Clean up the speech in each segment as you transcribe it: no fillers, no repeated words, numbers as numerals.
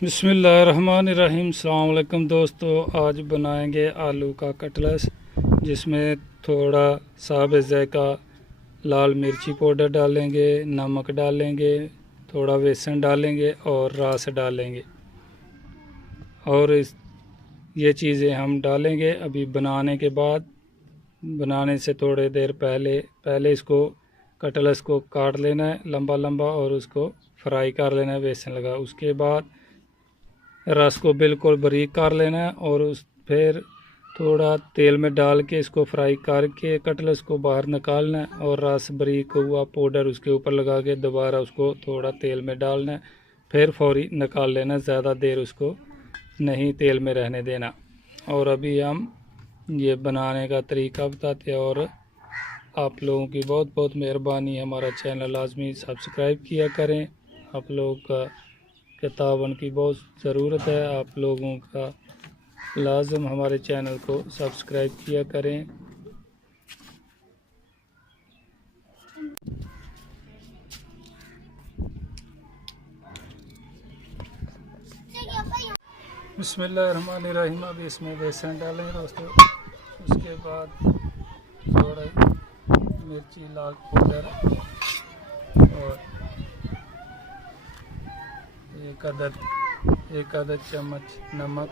बिस्मिल्लाहिर्रहमानिर्रहीम। अस्सलाम वालेकुम दोस्तों, आज बनाएंगे आलू का कटलस, जिसमें थोड़ा साबित ज़ायका लाल मिर्ची पाउडर डालेंगे, नमक डालेंगे, थोड़ा बेसन डालेंगे और रास डालेंगे। और ये चीज़ें हम डालेंगे अभी बनाने के बाद। बनाने से थोड़ी देर पहले इसको कटलस को काट लेना है लंबा लंबा और उसको फ्राई कर लेना है बेसन लगा। उसके बाद रस को बिल्कुल बारीक कर लेना है और फिर थोड़ा तेल में डाल के इसको फ्राई करके कटलस को बाहर निकालना है और रस बारीक हुआ पाउडर उसके ऊपर लगा के दोबारा उसको थोड़ा तेल में डालना है, फिर फौरी निकाल लेना। ज़्यादा देर उसको नहीं तेल में रहने देना। और अभी हम ये बनाने का तरीका बताते हैं। और आप लोगों की बहुत बहुत मेहरबानी, हमारा चैनल लाजमी सब्सक्राइब किया करें। आप लोगों का किताबन की बहुत ज़रूरत है, आप लोगों का लाजम हमारे चैनल को सब्सक्राइब किया करें। बिस्मिल्लाहिर्रहमानिर्रहीम। अभी इसमें बेसन डालें दोस्तों। उसके बाद थोड़ा मिर्ची लाल पाउडर और एक आधा चम्मच नमक,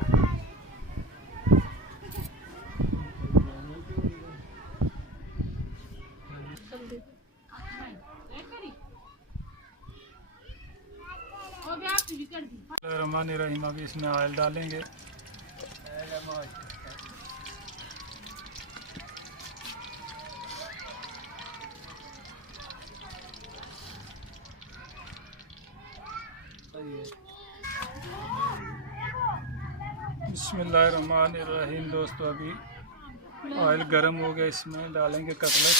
बिस्मिल्लाहिर्रहमानिर्रहीम। अभी इसमें ऑयल डालेंगे। बिस्मिल्लाहिर्रहमानिर्रहीम दोस्तों, अभी ऑयल गर्म हो गया, इसमें डालेंगे कटलेट।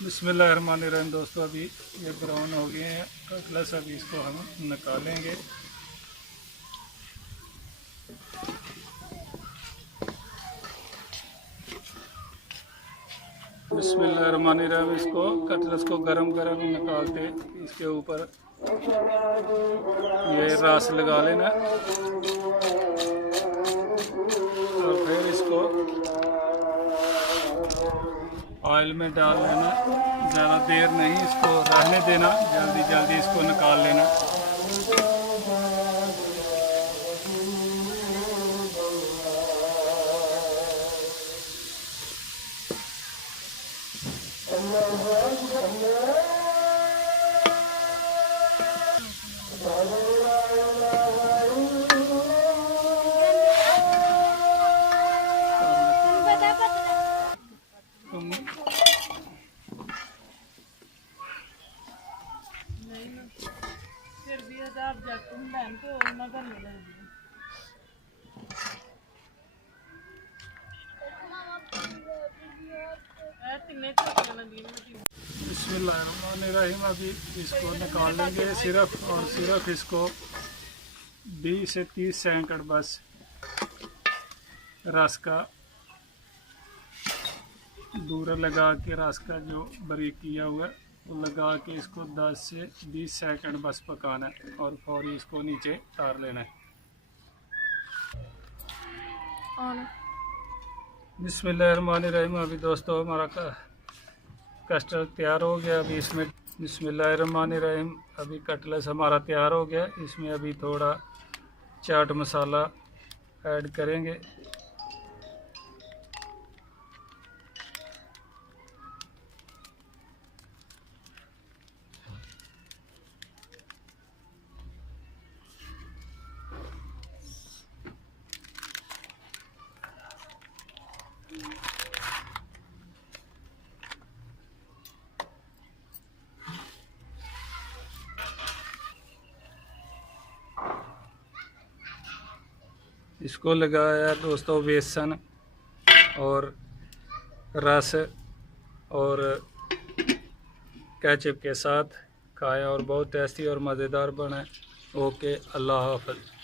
बिस्मिल्लाहिर्रहमानिर्रहीम दोस्तों, अभी ये ब्राउन हो गए हैं कटलेट। अभी इसको हम निकालेंगे। बिस्मिल्लाहिर्रहमानिर्रहीम, इसको कटलेट को गरम गरम ही निकालते इसके ऊपर ये रस लगा लेना और फिर इसको ऑयल में डाल लेना। ज़्यादा देर नहीं इसको रहने देना, जल्दी जल्दी इसको निकाल लेना। बिस्मिल्लाहिर्रहमानिर्रहीम, अभी इसको निकाल लेंगे सिर्फ इसको 20 से 30 सेकंड बस रस का दूर लगा के रस का जो बारीक किया हुआ है वो लगा के इसको 10 से 20 सेकंड बस पकाना है और फौरी इसको नीचे उतार लेना है। बिस्मिल्लाहिर्रहमानिर्रहीम, अभी दोस्तों हमारा कस्टर्ड तैयार हो गया। अभी इसमें बिस्मिल्लाहिर्रहमानिर्रहीम, अभी कटलेट हमारा तैयार हो गया। इसमें अभी थोड़ा चाट मसाला ऐड करेंगे। इसको लगाया दोस्तों बेसन और रस और केचप के साथ खाएं और बहुत टेस्टी और मज़ेदार बने। ओके, अल्लाह हाफ़िज़।